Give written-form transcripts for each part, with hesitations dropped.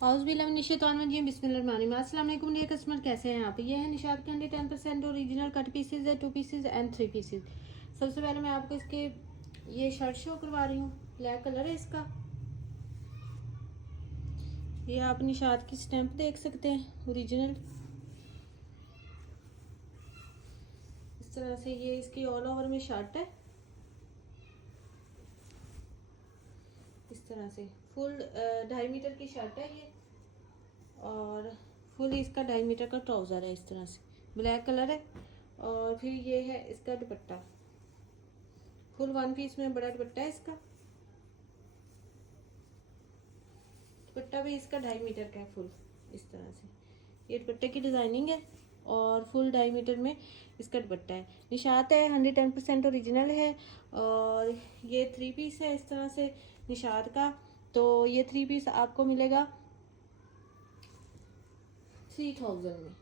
औज़ुबिल्लाहि बिस्मिल्लाहिर्रहमानिर्रहीम। अस्सलाम वालेकुम डियर कस्टमर, कैसे हैं आप? ये है निशात के 10% ओरिजिनल कट पीसेज है, 2 पीसेज एंड 3 पीसेज। सबसे पहले मैं आपको इसके ये शर्ट शो करवा रही हूँ। ब्लैक कलर है इसका। ये आप निशात की स्टैंप देख सकते हैं ओरिजिनल। इस तरह से ये इसकी ऑल ओवर में शर्ट है। इस तरह से फुल 2.5 मीटर की शर्ट है ये, और फुल इसका 2.5 मीटर का ट्राउज़र है। इस तरह से ब्लैक कलर है। और फिर ये है इसका दुपट्टा, फुल 1 पीस में बड़ा दुपट्टा है इसका। दुपट्टा भी इसका 2.5 मीटर का है फुल। इस तरह से ये दुपट्टे की डिज़ाइनिंग है और फुल 2.5 मीटर में इसका दुपट्टा है। निशात है 110% ओरिजिनल है। और ये 3 पीस है इस तरह से निशात का। तो ये 3 पीस आपको मिलेगा 3000 में।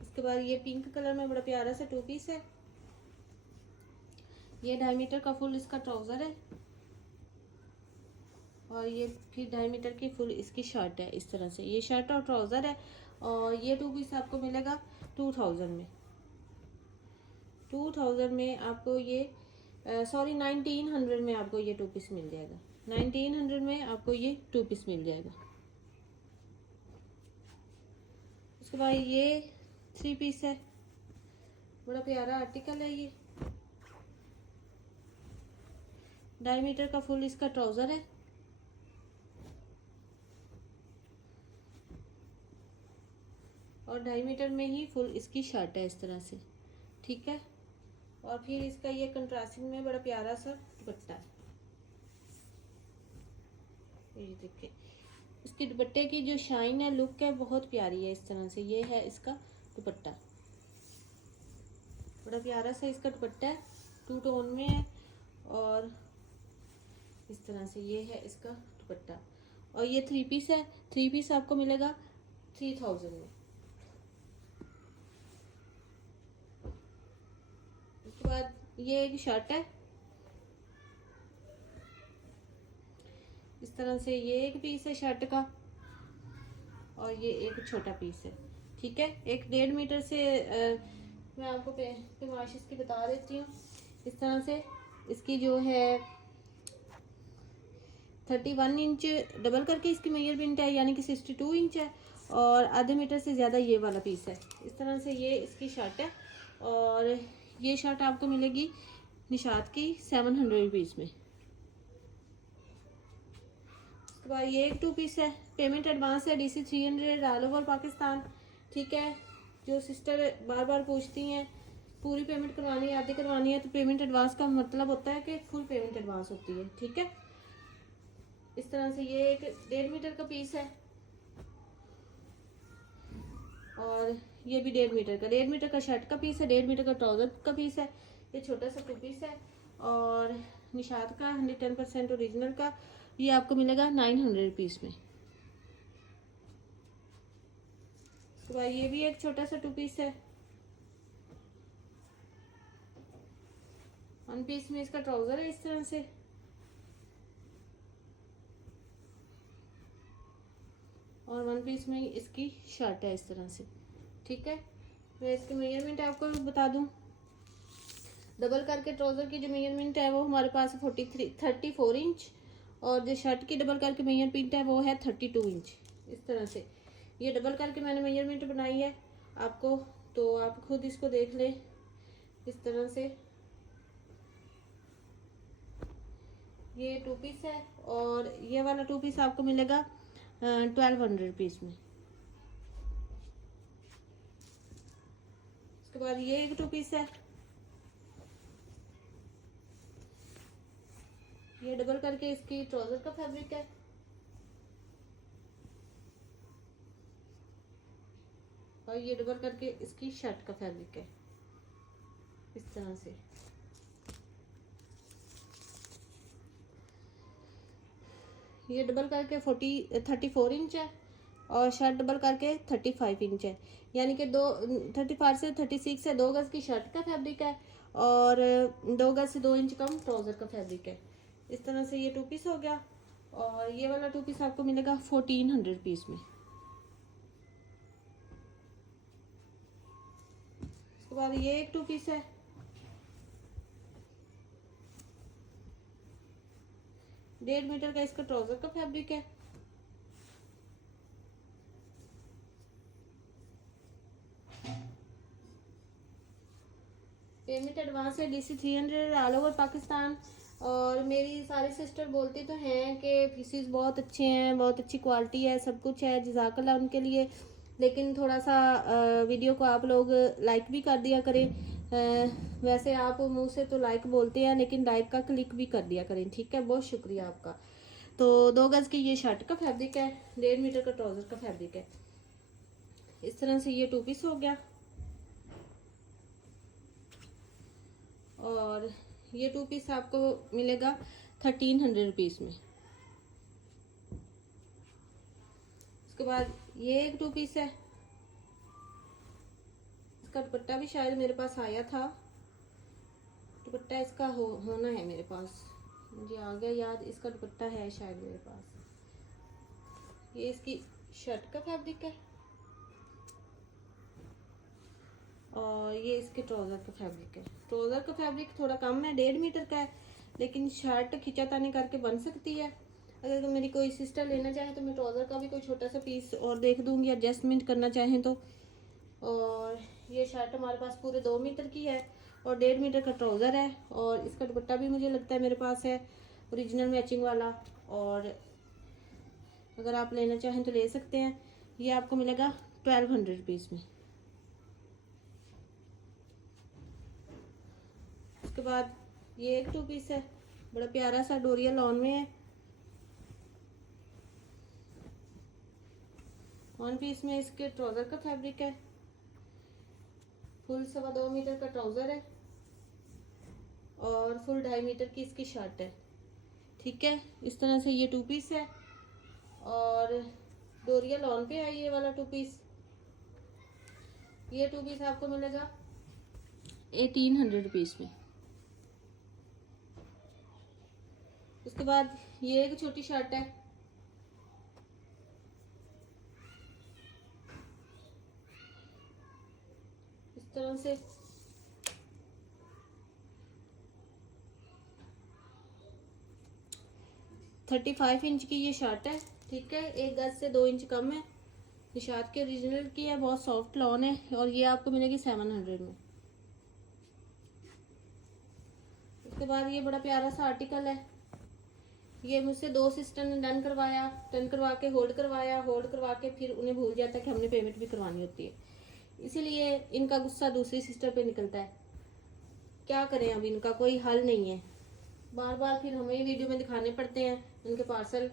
इसके बाद ये पिंक कलर में बड़ा प्यारा सा 2 पीस है। ये 2.5 मीटर का फुल इसका ट्राउज़र है, और ये फिर 2.5 मीटर की फुल इसकी शर्ट है। इस तरह से ये शर्ट और ट्राउज़र है। और ये 2 पीस आपको मिलेगा 2000 में। 2000 में आपको ये 1900 में आपको ये 2 पीस मिल जाएगा। 1900 में आपको ये 2 पीस मिल जाएगा। उसके बाद ये 3 पीस है, बड़ा प्यारा आर्टिकल है ये। 2.5 मीटर का फुल इसका ट्राउज़र है, और 2.5 मीटर में ही फुल इसकी शर्ट है। इस तरह से ठीक है। और फिर इसका ये कंट्रास्टिंग में बड़ा प्यारा सा दुपट्टा है। ये देखिए इसके दुपट्टे की जो शाइन है, लुक है, बहुत प्यारी है। इस तरह से ये है इसका दुपट्टा, बड़ा प्यारा सा इसका दुपट्टा है, 2 टोन में है। और इस तरह से ये है इसका दुपट्टा। और ये 3 पीस है। 3 पीस आपको मिलेगा 3000 में। उसके बाद ये एक शर्ट है। इस तरह से ये एक पीस है शर्ट का, और ये एक छोटा पीस है। ठीक है। एक 1.5 मीटर से मैं आपको पैमाइश इसकी बता देती हूँ। इस तरह से इसकी जो है 31 इंच डबल करके इसकी मेजरमेंट है, यानी कि 62 इंच है। और आधे मीटर से ज़्यादा ये वाला पीस है। इस तरह से ये इसकी शर्ट है। और ये शर्ट आपको मिलेगी निशात की 700 रुपीज़ में। उसके बाद ये एक 2 पीस है। पेमेंट एडवांस है DC 300 ऑल ओवर पाकिस्तान। ठीक है। जो सिस्टर बार बार पूछती हैं पूरी पेमेंट करवानी है आधी करवानी है, तो पेमेंट एडवांस का मतलब होता है कि फुल पेमेंट एडवांस होती है। ठीक है। इस तरह से ये एक 1.5 मीटर का पीस है, और ये भी 1.5 मीटर का। 1.5 मीटर का शर्ट का पीस है, 1.5 मीटर का ट्राउज़र का पीस है। ये छोटा सा 2 पीस है। और निशात का 110% ओरिजिनल का ये आपको मिलेगा 900 रुपीज़ में। उसके बाद ये भी एक छोटा सा 2 पीस है। 1 पीस में इसका ट्राउज़र है इस तरह से, और 1 पीस में इसकी शर्ट है इस तरह से। ठीक है। मैं इसकी मेजरमेंट आपको बता दूं। डबल करके ट्राउज़र की जो मेजरमेंट है वो हमारे पास 34 इंच, और जो शर्ट की डबल करके मेजरमेंट है वो है 32 इंच। इस तरह से ये डबल करके मैंने मेजरमेंट बनाई है आपको, तो आप खुद इसको देख लें। इस तरह से ये 2 पीस है, और ये वाला 2 पीस आपको मिलेगा 1200 रुपीज़ में। उसके बाद ये एक 2 पीस है। ये डबल करके इसकी ट्राउज़र का फैब्रिक है, और ये डबल करके इसकी शर्ट का फैब्रिक है। इस तरह से ये डबल करके 34 इंच है, और शर्ट डबल करके 35 इंच है, यानी कि 35 से 36 है, 2 गज की शर्ट का फैब्रिक है और 2 गज से 2 इंच कम ट्राउज़र का फैब्रिक है। इस तरह से ये 2 पीस हो गया। और ये वाला 2 पीस आपको मिलेगा 1400 रुपीज़ में। उसके बाद ये एक 2 पीस है, डेढ़ मीटर का इसका ट्राउज़र का फैब्रिक है। पेमेंट एडवांस है DC 300 ऑल ओवर पाकिस्तान। और मेरी सारी सिस्टर बोलती तो हैं कि पीसीस बहुत अच्छे हैं, बहुत अच्छी क्वालिटी है, सब कुछ है, जज़ाकल्लाह उनके लिए। लेकिन थोड़ा सा वीडियो को आप लोग लाइक भी कर दिया करें। वैसे आप मुंह से तो लाइक बोलते हैं, लेकिन लाइक का क्लिक भी कर दिया करें, ठीक है। बहुत शुक्रिया आपका। तो 2 गज की ये शर्ट का फैब्रिक है, 1.5 मीटर का ट्राउज़र का फैब्रिक है। इस तरह से ये 2 पीस हो गया। और ये 2 पीस आपको मिलेगा 1300 रुपीज़ में। उसके बाद ये एक 2 पीस है, इसका दुपट्टा भी शायद मेरे पास आया था, दुपट्टा इसका होना है मेरे पास, मुझे आ गया याद, इसका दुपट्टा है शायद मेरे पास। ये इसकी शर्ट का फैब्रिक है और ये इसके ट्राउज़र का फैब्रिक है। ट्राउज़र का फैब्रिक थोड़ा कम है, 1.5 मीटर का है, लेकिन शर्ट खिंचातानी करके बन सकती है। अगर मेरी कोई सिस्टर लेना चाहे तो मैं ट्राउज़र का भी कोई छोटा सा पीस और देख दूंगी, एडजस्टमेंट करना चाहें तो। और ये शर्ट हमारे पास पूरे 2 मीटर की है और 1.5 मीटर का ट्राउज़र है। और इसका दुपट्टा भी मुझे लगता है मेरे पास है, ओरिजिनल मैचिंग वाला। और अगर आप लेना चाहें तो ले सकते हैं। ये आपको मिलेगा 1200 रुपीज़ में। उसके बाद ये एक 2 पीस है, बड़ा प्यारा सा डोरिया लॉन में है। 1 पीस में इसके ट्राउज़र का फैब्रिक है, फुल 2.25 मीटर का ट्राउज़र है और फुल 2.5 मीटर की इसकी शर्ट है, ठीक है। इस तरह से ये 2 पीस है और डोरिया लॉन पे है ये वाला 2 पीस। ये 2 पीस आपको मिलेगा 1800 रुपीज़ में। उसके बाद ये एक छोटी शर्ट है, इस तरह से। थर्टी 35 इंच की ये शर्ट है, ठीक है। 1 गज से 2 इंच कम है, निशात के ओरिजिनल की है, बहुत सॉफ्ट लॉन है और ये आपको मिलेगी 700 में। उसके बाद ये बड़ा प्यारा सा आर्टिकल है, ये मुझसे 2 सिस्टर ने डन करवाया, डन करवा के होल्ड करवाया, होल्ड करवा के फिर उन्हें भूल जाता है कि हमने पेमेंट भी करवानी होती है, इसीलिए इनका गुस्सा दूसरी सिस्टर पे निकलता है। क्या करें, अब इनका कोई हल नहीं है, बार बार फिर हमें वीडियो में दिखाने पड़ते हैं इनके पार्सल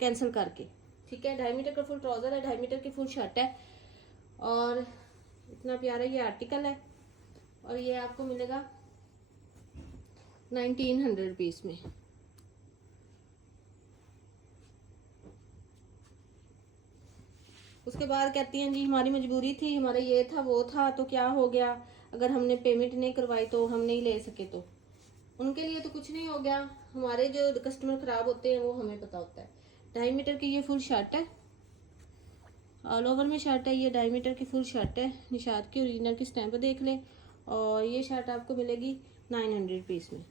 कैंसिल करके, ठीक है। 2.5 मीटर का फुल ट्राउज़र है, 2.5 मीटर की फुल शर्ट है और इतना प्यारा ये आर्टिकल है। और ये आपको मिलेगा 1900 रुपीज़ में। उसके बाद कहती हैं जी हमारी मजबूरी थी, हमारा ये था वो था, तो क्या हो गया, अगर हमने पेमेंट नहीं करवाई तो हम नहीं ले सके। तो उनके लिए तो कुछ नहीं हो गया, हमारे जो कस्टमर ख़राब होते हैं वो हमें पता होता है। 2.5 मीटर की ये फुल शर्ट है, ऑल ओवर में शर्ट है, ये 2.5 मीटर की फुल शर्ट है, निशात की ओरिजिनल की स्टैंप देख लें। और ये शर्ट आपको मिलेगी 900 रुपीज़ में।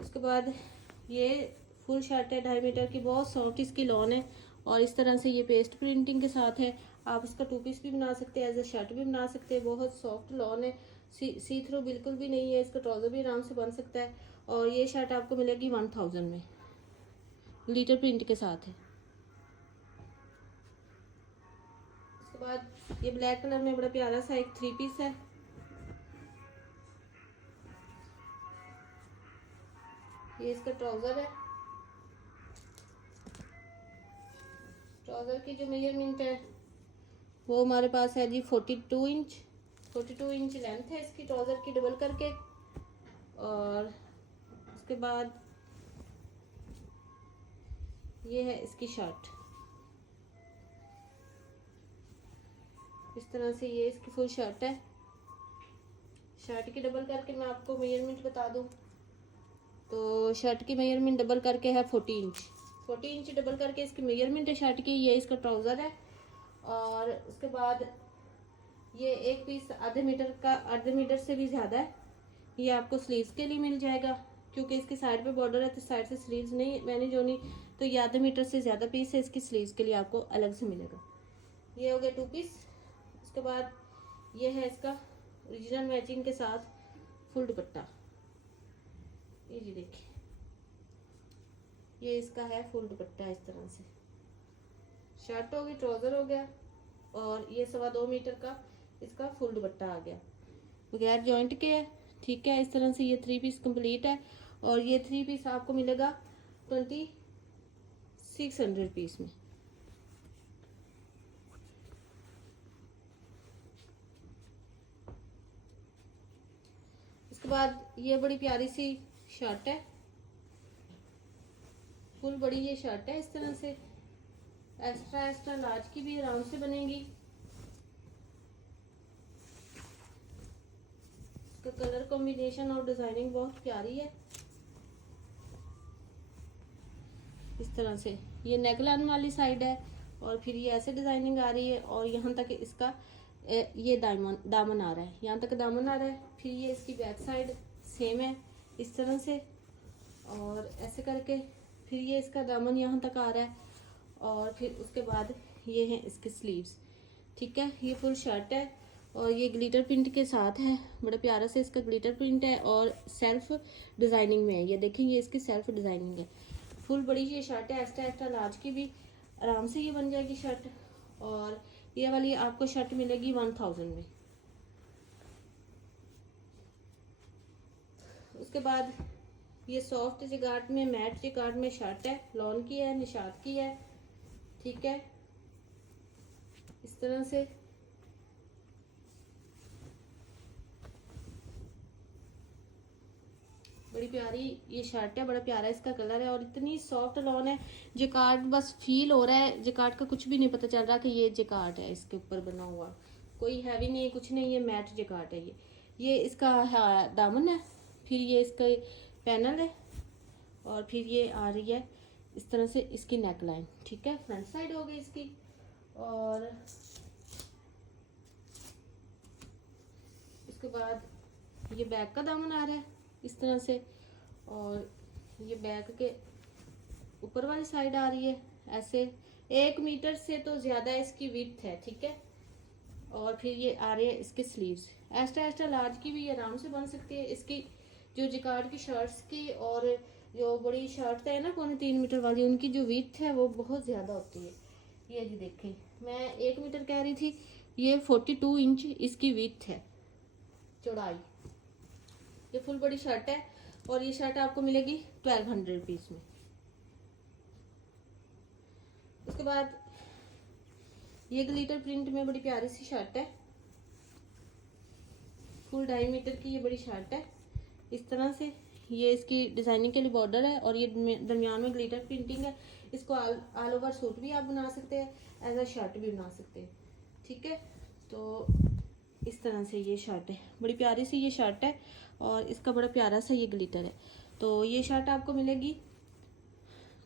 उसके बाद ये फुल शर्ट है 2.5 मीटर की, बहुत सॉफ्ट इसकी लॉन है और इस तरह से ये पेस्ट प्रिंटिंग के साथ है। आप इसका 2 पीस भी बना सकते हैं, एज ए शर्ट भी बना सकते हैं, बहुत सॉफ्ट लॉन है, सी थ्रू बिल्कुल भी नहीं है, इसका ट्राउज़र भी आराम से बन सकता है। और ये शर्ट आपको मिलेगी 1000 में, ग्लिटर प्रिंट के साथ है। उसके बाद ये ब्लैक कलर में बड़ा प्यारा सा एक 3 पीस है, ये इसका ट्राउज़र है। ट्राउज़र की जो मेजरमेंट है वो हमारे पास है जी 42 इंच, 42 इंच लेंथ है इसकी ट्राउज़र की डबल करके। और उसके बाद ये है इसकी शर्ट। इस तरह से ये इसकी फुल शर्ट है। शर्ट की डबल करके मैं आपको मेजरमेंट बता दूं तो शर्ट की मेजरमेंट डबल करके है 40 इंच। 40 इंच डबल करके इसकी मेजरमेंट है शर्ट की। ये इसका ट्राउज़र है। और उसके बाद ये एक पीस आधे मीटर का, आधे मीटर से भी ज़्यादा है। ये आपको स्लीव्स के लिए मिल जाएगा, क्योंकि इसके साइड पे बॉर्डर है तो साइड से स्लीव्स नहीं मैनेज होनी, तो ये आधे मीटर से ज़्यादा पीस है। इसकी स्लीव्स के लिए आपको अलग से मिलेगा। ये हो गया 2 पीस। उसके बाद ये है इसका ओरिजिनल मैचिंग के साथ फुल दुपट्टा। ये जी देखिए, ये इसका है फुल दुपट्टा। इस तरह से शर्ट होगी, ट्राउज़र हो गया, और ये 2.25 मीटर का इसका फुल दुपट्टा आ गया, बगैर जॉइंट के है। ठीक है, इस तरह से ये 3 पीस कंप्लीट है। और ये 3 पीस आपको मिलेगा 2600 रुपीस में। उसके बाद ये बड़ी प्यारी सी शर्ट है, फुल बड़ी ये शर्ट है। इस तरह से एक्स्ट्रा एक्स्ट्रा लार्ज की भी आराम से बनेगी। इसका कलर कॉम्बिनेशन और डिजाइनिंग बहुत प्यारी है। इस तरह से ये नेकलाइन वाली साइड है, और फिर ये ऐसे डिजाइनिंग आ रही है, और यहाँ तक इसका ये दामन आ रहा है, यहाँ तक दामन आ रहा है। फिर ये इसकी बैक साइड सेम है इस तरह से, और ऐसे करके फिर ये इसका दामन यहाँ तक आ रहा है, और फिर उसके बाद ये हैं इसके स्लीव्स। ठीक है, ये फुल शर्ट है, और ये ग्लिटर प्रिंट के साथ है। बड़ा प्यारा से इसका ग्लिटर प्रिंट है, और सेल्फ डिज़ाइनिंग में है। ये देखेंगे, ये इसकी सेल्फ डिज़ाइनिंग है। फुल बड़ी ये शर्ट है, एक्स्ट्रा एक्स्ट्रा लार्ज की भी आराम से ये बन जाएगी शर्ट। और ये वाली आपको शर्ट मिलेगी 1000 में। उसके बाद ये सॉफ्ट जिगार्ड में, मैट जिगार्ड में शर्ट है, लॉन की है, निशात की है। ठीक है, इस तरह से बड़ी प्यारी ये शर्ट है, बड़ा प्यारा इसका कलर है, और इतनी सॉफ्ट लॉन है। जिकार्ड बस फील हो रहा है, जिकार्ड का कुछ भी नहीं पता चल रहा कि ये जिकार्ड है इसके ऊपर बना हुआ। कोई हैवी नहीं है, कुछ नहीं, ये मैट जिकार्ड है। ये इसका दामन है, फिर ये इसका पैनल है, और फिर ये आ रही है इस तरह से इसकी नेक लाइन। ठीक है, फ्रंट साइड हो गई इसकी। और उसके बाद ये बैक का दामन आ रहा है इस तरह से, और ये बैक के ऊपर वाली साइड आ रही है ऐसे। 1 मीटर से तो ज़्यादा इसकी विड्थ है। ठीक है, और फिर ये आ रहे हैं इसके स्लीव्स। एक्स्ट्रा एक्स्ट्रा लार्ज की भी आराम से बन सकती है। इसकी जो जिकार्ड की शर्ट्स की और जो बड़ी शर्ट है ना 3.25 मीटर वाली, उनकी जो विड्थ है वो बहुत ज़्यादा होती है। ये जी देखें, मैं 1 मीटर कह रही थी, ये 42 इंच इसकी विड्थ है, चौड़ाई। ये फुल बड़ी शर्ट है, और ये शर्ट आपको मिलेगी 1200 रुपीस में। उसके बाद ये ग्लिटर प्रिंट में बड़ी प्यारी सी शर्ट है, फुल 2.5 मीटर की ये बड़ी शर्ट है इस तरह से। ये इसकी डिजाइनिंग के लिए बॉर्डर है, और ये दरमियान में ग्लिटर प्रिंटिंग है। इसको ऑल ओवर सूट भी आप बना सकते हैं, एज अ शर्ट भी बना सकते हैं। ठीक है, तो इस तरह से ये शर्ट है, बड़ी प्यारी सी ये शर्ट है, और इसका बड़ा प्यारा सा ये ग्लिटर है। तो ये शर्ट आपको मिलेगी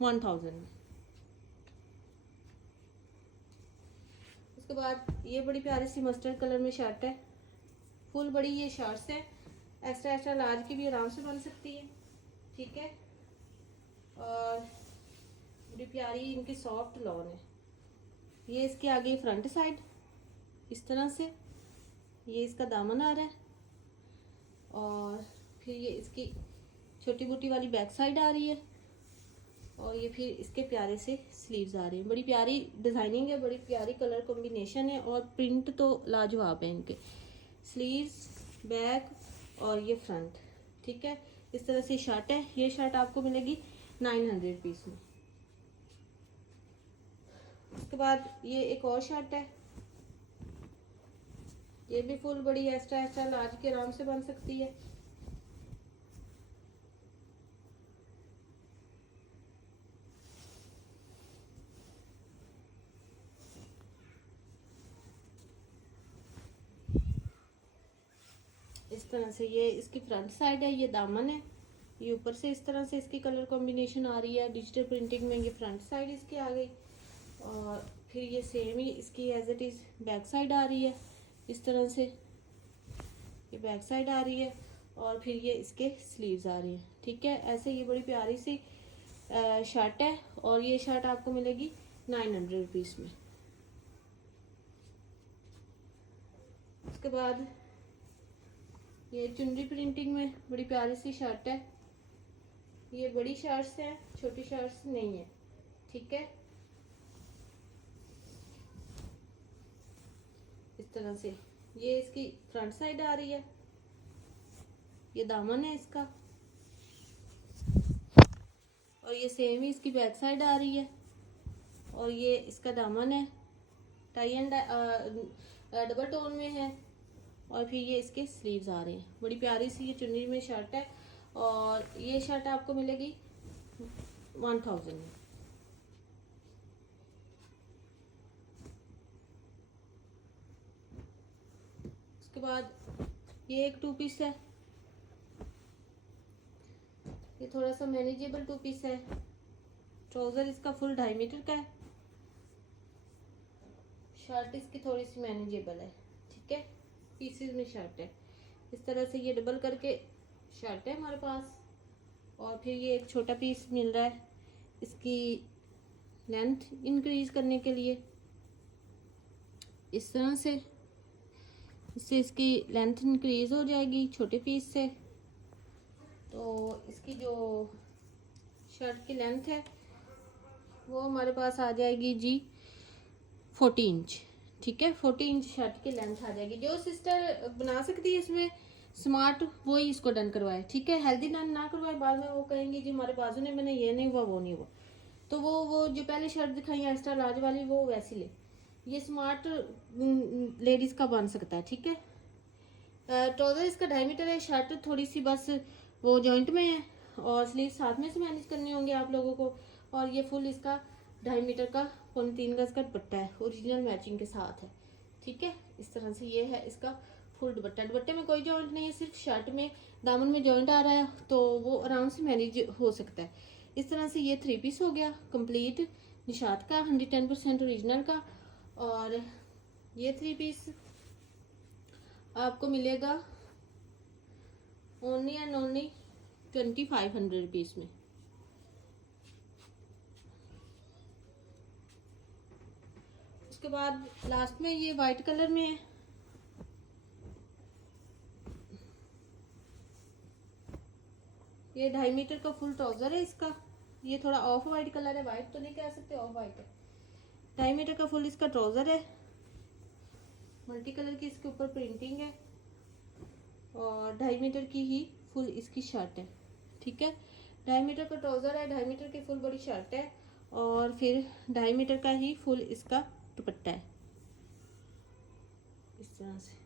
1000 में। उसके बाद ये बड़ी प्यारी सी मस्टर्ड कलर में शर्ट है, फुल बड़ी ये शर्ट्स है, एक्स्ट्रा एक्स्ट्रा लार्ज की भी आराम से बन सकती है। ठीक है, और बड़ी प्यारी इनकी सॉफ्ट लॉन है। ये इसके आगे फ्रंट साइड इस तरह से, ये इसका दामन आ रहा है, और फिर ये इसकी छोटी बूटी वाली बैक साइड आ रही है, और ये फिर इसके प्यारे से स्लीव्स आ रही हैं। बड़ी प्यारी डिजाइनिंग है, बड़ी प्यारी कलर कॉम्बिनेशन है, और प्रिंट तो लाजवाब है इनके। स्लीव्स, बैक और ये फ्रंट। ठीक है, इस तरह से शर्ट है। ये शर्ट आपको मिलेगी 900 रुपीस में। उसके बाद ये एक और शर्ट है, ये भी फुल बड़ी एक्स्ट्रा एक्स्ट्रा लार्ज के आराम से बन सकती है। तरह से ये इसकी फ्रंट साइड है, ये दामन है, ये ऊपर से इस तरह से इसकी कलर कॉम्बिनेशन आ रही है डिजिटल प्रिंटिंग में। ये फ्रंट साइड इसकी आ गई और फिर ये सेम ही इसकी as it is back side आ रही है इस तरह से, ये बैक साइड आ रही है और फिर ये इसके स्लीव्स आ रही है। ठीक है, ऐसे ये बड़ी प्यारी सी शर्ट है और ये शर्ट आपको मिलेगी 900 रुपीज़ में। उसके बाद ये चुनरी प्रिंटिंग में बड़ी प्यारी सी शर्ट है। ये बड़ी शर्ट्स हैं, छोटी शर्ट्स नहीं है। ठीक है, इस तरह से ये इसकी फ्रंट साइड आ रही है, ये दामन है इसका और ये सेम ही इसकी बैक साइड आ रही है और ये इसका दामन है, टाई एंड डबल टोन में है और फिर ये इसके स्लीव्स आ रहे हैं। बड़ी प्यारी सी ये चुन्नी में शर्ट है और ये शर्ट आपको मिलेगी 1000 में। उसके बाद ये एक 2 पीस है, ये थोड़ा सा मैनेजेबल 2 पीस है। ट्राउजर इसका फुल 2.5 मीटर का है, शर्ट इसकी थोड़ी सी मैनेजेबल है। ठीक है, पीसेस में शर्ट है इस तरह से, ये डबल करके शर्ट है हमारे पास और फिर ये एक छोटा पीस मिल रहा है इसकी लेंथ इंक्रीज करने के लिए इस तरह से, इससे इसकी लेंथ इंक्रीज हो जाएगी छोटे पीस से। तो इसकी जो शर्ट की लेंथ है वो हमारे पास आ जाएगी जी 40 इंच। ठीक है, 40 इंच शर्ट की लेंथ आ जाएगी। जो सिस्टर बना सकती है इसमें स्मार्ट वो ही इसको डन करवाए। ठीक है, हेल्दी डन ना करवाए, बाद में वो कहेंगे जी हमारे बाजू ने बने, ये नहीं हुआ वो नहीं हुआ। तो वो जो पहले शर्ट दिखाई एक्स्ट्रा लार्ज वाली वो वैसी ले, ये स्मार्ट लेडीज का बन सकता है। ठीक है, ट्राउजर इसका 2.5 मीटर है, शर्ट थोड़ी सी बस वो जॉइंट में है और स्लीव साथ में से मैनेज करने होंगे आप लोगों को। और ये फुल इसका 2.5 मीटर का 3 गज का दुपट्टा है, ओरिजिनल मैचिंग के साथ है। ठीक है, इस तरह से ये है इसका फुल दुपट्टा। दुपट्टे में कोई जॉइंट नहीं है, सिर्फ शर्ट में दामन में जॉइंट आ रहा है तो वो आराम से मैनेज हो सकता है। इस तरह से ये 3 पीस हो गया कंप्लीट निशात का 110% ओरिजिनल का। और ये 3 पीस आपको मिलेगा ओनली एंड ओनली 2500 रुपीज़ में। उसके बाद लास्ट में ये वाइट कलर में है, ये 2.5 मीटर का फुल ट्राउजर है इसका। ये थोड़ा ऑफ वाइट कलर है, वाइट तो नहीं कह सकते, ऑफ वाइट है। 2.5 मीटर का फुल इसका ट्राउजर है, मल्टी कलर की इसके ऊपर प्रिंटिंग है और 2.5 मीटर की ही फुल इसकी शर्ट है। ठीक है, 2.5 मीटर का ट्राउजर है, 2.5 मीटर की फुल बड़ी शर्ट है और फिर 2.5 मीटर का ही फुल इसका दुपट्टा है इस तरह से।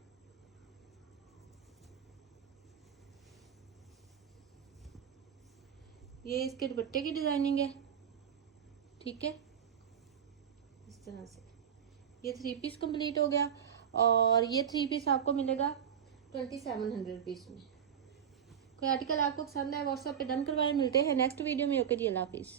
ये इसके दुपट्टे की डिजाइनिंग है। ठीक है, इस तरह से ये 3 पीस कंप्लीट हो गया और ये 3 पीस आपको मिलेगा 2700 रुपीज़ में। कोई आर्टिकल आपको पसंद है व्हाट्सएप पे डन करवाएं। मिलते हैं नेक्स्ट वीडियो में। ओके जी, अल्लाह हाफिज़।